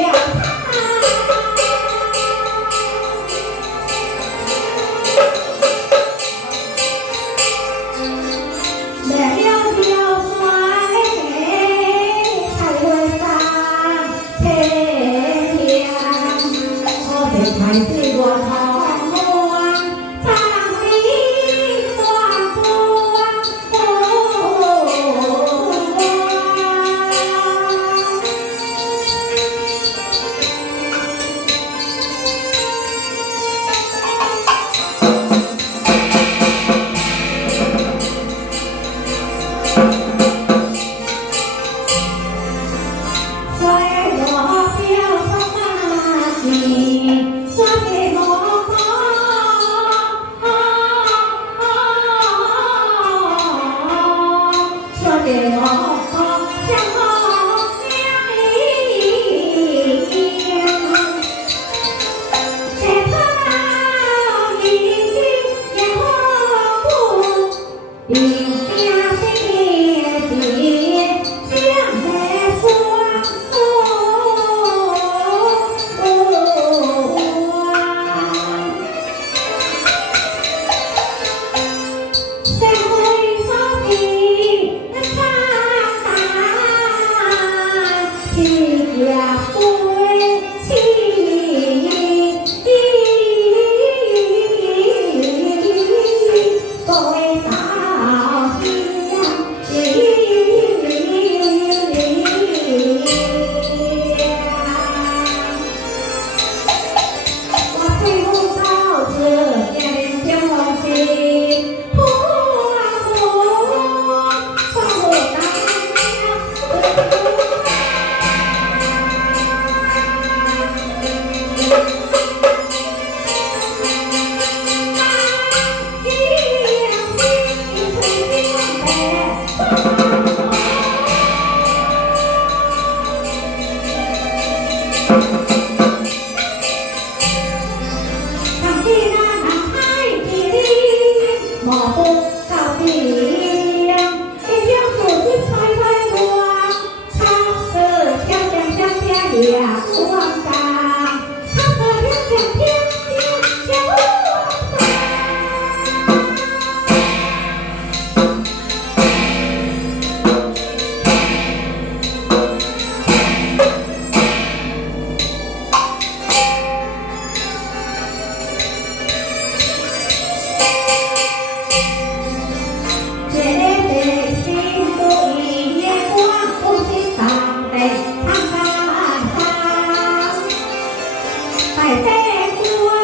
两 You. Iya. 拜拜，过。